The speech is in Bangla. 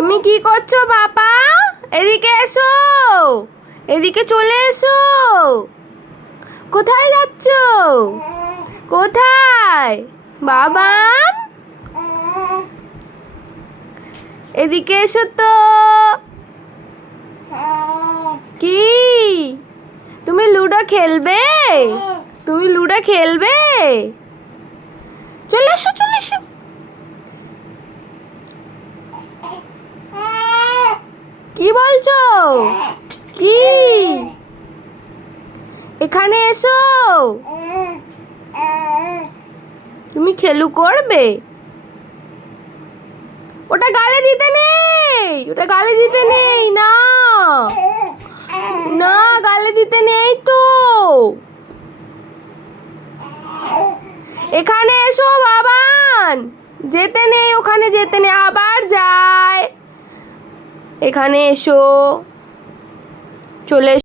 তুমি কি করছো বাবা? এদিকে এসো, এদিকে চলে এসো। কোথায় যাচ্ছো? কোথায় বাবান? এদিকে এসো তো। কি তুমি লুডো খেলবে? তুমি লুডো খেলবে? চলে এসো, চলে এসো। কি বলছো? কি এখানে এসো। তুমি খেলু করবে? ওটা গালে দিতে নেই, ওটা গালে দিতে নেই। না না, গালে দিতে নেই তো। এখানে এসো বাবান। যেতে নেই, ওখানে যেতে নেই, আবার যায়। এখানে এসো, চলে এসো।